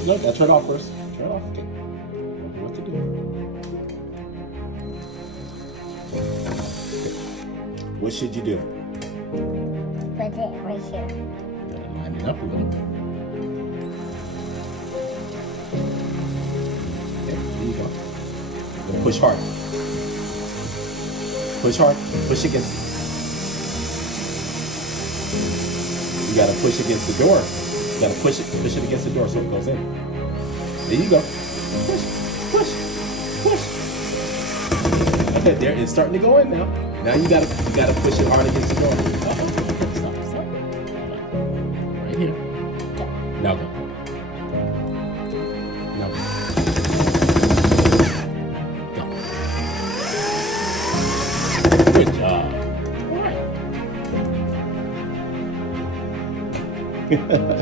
we go. Now turn it off first. Turn it off. Okay. What to do? Okay. What should you do? Put it right here. Gotta line it up a little. Okay, there you go. Now push hard. Push hard. Push against. You gotta push against the door. You gotta push it against the door so it goes in. There you go. Push, push, push. Okay, there it's starting to go in now. Now you gotta push it hard against the door. Okay, stop. Right here. Go. Now go. Now go. Go. Good job. All right.